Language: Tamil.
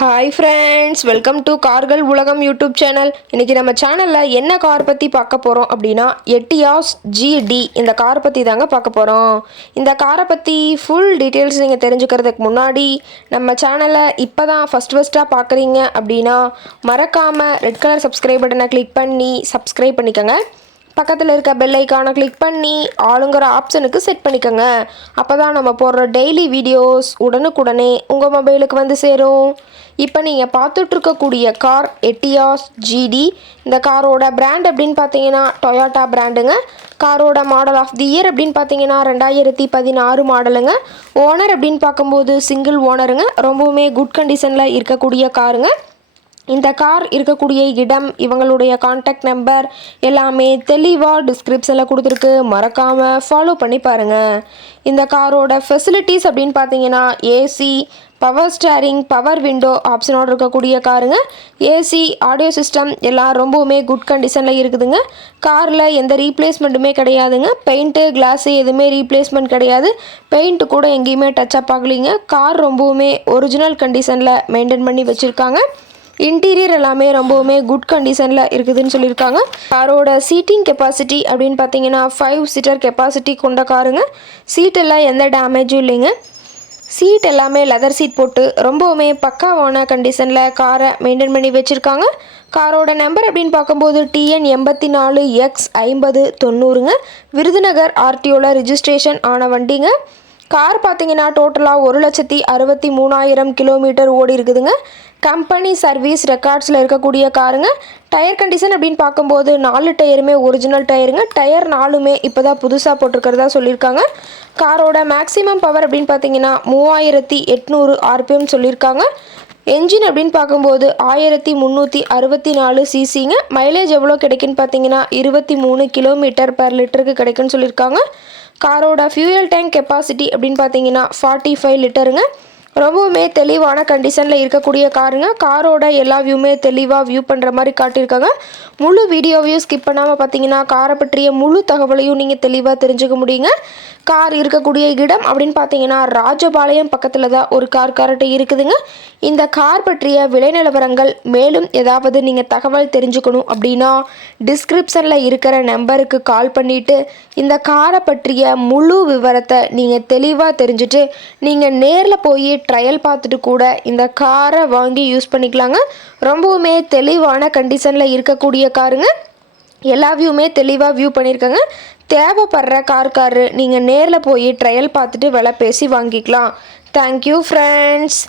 ஹாய் ஃப்ரெண்ட்ஸ், வெல்கம் டு கார்கள் உலகம் யூடியூப் சேனல். இன்றைக்கி நம்ம சேனலில் என்ன கார் பற்றி பார்க்க போகிறோம் அப்படின்னா எட்டியாஸ் ஜிடி இந்த கார் பற்றி தாங்க பார்க்க போகிறோம். இந்த காரை பற்றி ஃபுல் டீட்டெயில்ஸ் நீங்கள் தெரிஞ்சுக்கிறதுக்கு முன்னாடி நம்ம சேனலை இப்போ தான் ஃபஸ்ட்டாக பார்க்குறீங்க அப்படின்னா மறக்காமல் ரெட் கலர் சப்ஸ்கிரைப் பட்டனை கிளிக் பண்ணி சப்ஸ்கிரைப் பண்ணிக்கோங்க. பக்கத்தில் இருக்க பெல் ஐக்கானை கிளிக் பண்ணி ஆளுங்கிற ஆப்ஷனுக்கு செட் பண்ணிக்கோங்க. அப்போ தான் நம்ம போடுற டெய்லி வீடியோஸ் உடனுக்குடனே உங்கள் மொபைலுக்கு வந்து சேரும். இப்போ நீங்கள் பார்த்துட்ருக்கக்கூடிய கார் எட்டியாஸ் ஜிடி. இந்த காரோட பிராண்ட் அப்படின்னு பார்த்தீங்கன்னா டொயோட்டா பிராண்டுங்க. காரோட மாடல் ஆஃப் தி இயர் அப்படின்னு பார்த்தீங்கன்னா 2016 மாடலுங்க. ஓனர் அப்படின்னு பார்க்கும்போது சிங்கிள் ஓனருங்க. ரொம்பவுமே குட் கண்டிஷனில் இருக்கக்கூடிய காருங்க. இந்த கார் இருக்கக்கூடிய இடம், இவங்களுடைய கான்டாக்ட் நம்பர் எல்லாமே தெளிவாக டிஸ்கிரிப்ஷனில் கொடுத்துருக்கு. மறக்காமல் ஃபாலோ பண்ணி பாருங்கள். இந்த காரோட ஃபெசிலிட்டிஸ் அப்படின்னு பார்த்தீங்கன்னா AC, power steering, power window ஆப்ஷனோடு இருக்கக்கூடிய காருங்க. ஏசி, ஆடியோ சிஸ்டம் எல்லாம் ரொம்பவுமே குட் கண்டிஷனில் இருக்குதுங்க. காரில் எந்த ரீப்ளேஸ்மெண்ட்டுமே கிடையாதுங்க. பெயிண்ட்டு, கிளாஸு எதுவுமே ரீப்ளேஸ்மெண்ட் கிடையாது. பெயிண்ட்டு கூட எங்கேயுமே டச்சப் ஆகலைங்க. கார் ரொம்பவுமே ஒரிஜினல் கண்டிஷனில் மெயின்டைன் பண்ணி வச்சுருக்காங்க. இன்டீரியர் எல்லாமே ரொம்பவுமே குட் கண்டிஷனில் இருக்குதுன்னு சொல்லியிருக்காங்க. காரோட சீட்டிங் கெப்பாசிட்டி அப்படின்னு பார்த்தீங்கன்னா 5 சீட்டர் கெப்பாசிட்டி கொண்ட காருங்க. சீட்டெல்லாம் எந்த டேமேஜும் இல்லைங்க. சீட் எல்லாமே லெதர் சீட் போட்டு ரொம்பவுமே பக்காவான கண்டிஷனில் காரை மெயின்டைன் பண்ணி வச்சுருக்காங்க. காரோட நம்பர் அப்படின்னு பார்க்கும்போது TN 84X5090ங்க. விருதுநகர் RTOவில் ரிஜிஸ்ட்ரேஷன் ஆன வண்டிங்க. கார் பார்த்தீங்கன்னா டோட்டலாக 1,63,000 கிலோமீட்டர் ஓடி இருக்குதுங்க. கம்பெனி சர்வீஸ் ரெக்கார்ட்ஸில் இருக்கக்கூடிய காருங்க. டயர் கண்டிஷன் அப்படின்னு பார்க்கும்போது 4 டயருமே ஒரிஜினல் டயருங்க. டயர் 4மே இப்போ தான் புதுசாக போட்டிருக்கிறதா சொல்லியிருக்காங்க. காரோட மேக்ஸிமம் பவர் அப்படின்னு பார்த்தீங்கன்னா 3800 RPM சொல்லியிருக்காங்க. என்ஜின் அப்படின்னு பார்க்கும்போது 1364 சிசிங்க. மைலேஜ் எவ்வளோ கிடைக்குன்னு பார்த்தீங்கன்னா 23 கிலோமீட்டர் பெர் லிட்டருக்கு கிடைக்குன்னு சொல்லியிருக்காங்க. காரோட ஃபியூயல் டேங்க் கெப்பாசிட்டி அப்படின்னு பார்த்தீங்கன்னா 45 லிட்டருங்க. ரொம்பவுமே தெளிவான கண்டிஷனில் இருக்கக்கூடிய காருங்க. காரோட எல்லா வியூமே தெளிவாக வியூ பண்ணுற மாதிரி காட்டியிருக்காங்க. முழு வீடியோவையும் ஸ்கிப் பண்ணாமல் பார்த்தீங்கன்னா காரை பற்றிய முழு தகவலையும் நீங்கள் தெளிவாக தெரிஞ்சுக்க முடியுங்க. கார் இருக்கக்கூடிய இடம் அப்படின்னு பார்த்தீங்கன்னா ராஜபாளையம் பக்கத்தில் தான் ஒரு கார் கரெக்டாக இருக்குதுங்க. இந்த கார் பற்றிய விலை நிலவரங்கள் மேலும் ஏதாவது நீங்கள் தகவல் தெரிஞ்சுக்கணும் அப்படின்னா டிஸ்கிரிப்ஷனில் இருக்கிற நம்பருக்கு கால் பண்ணிவிட்டு இந்த காரை பற்றிய முழு விவரத்தை நீங்கள் தெளிவாக தெரிஞ்சுட்டு நீங்கள் நேரில் போய் ட்ரையல் பார்த்துட்டு கூட இந்த காரை வாங்கி யூஸ் பண்ணிக்கலாங்க. ரொம்பவுமே தெளிவான கண்டிஷனில் இருக்கக்கூடிய காருங்க. எல்லா வியூமே தெளிவாக வியூ பண்ணியிருக்காங்க. தேவைப்படுற காரு நீங்கள் நேரில் போய் ட்ரையல் பார்த்துட்டு விலை பேசி வாங்கிக்கலாம். Thank you friends.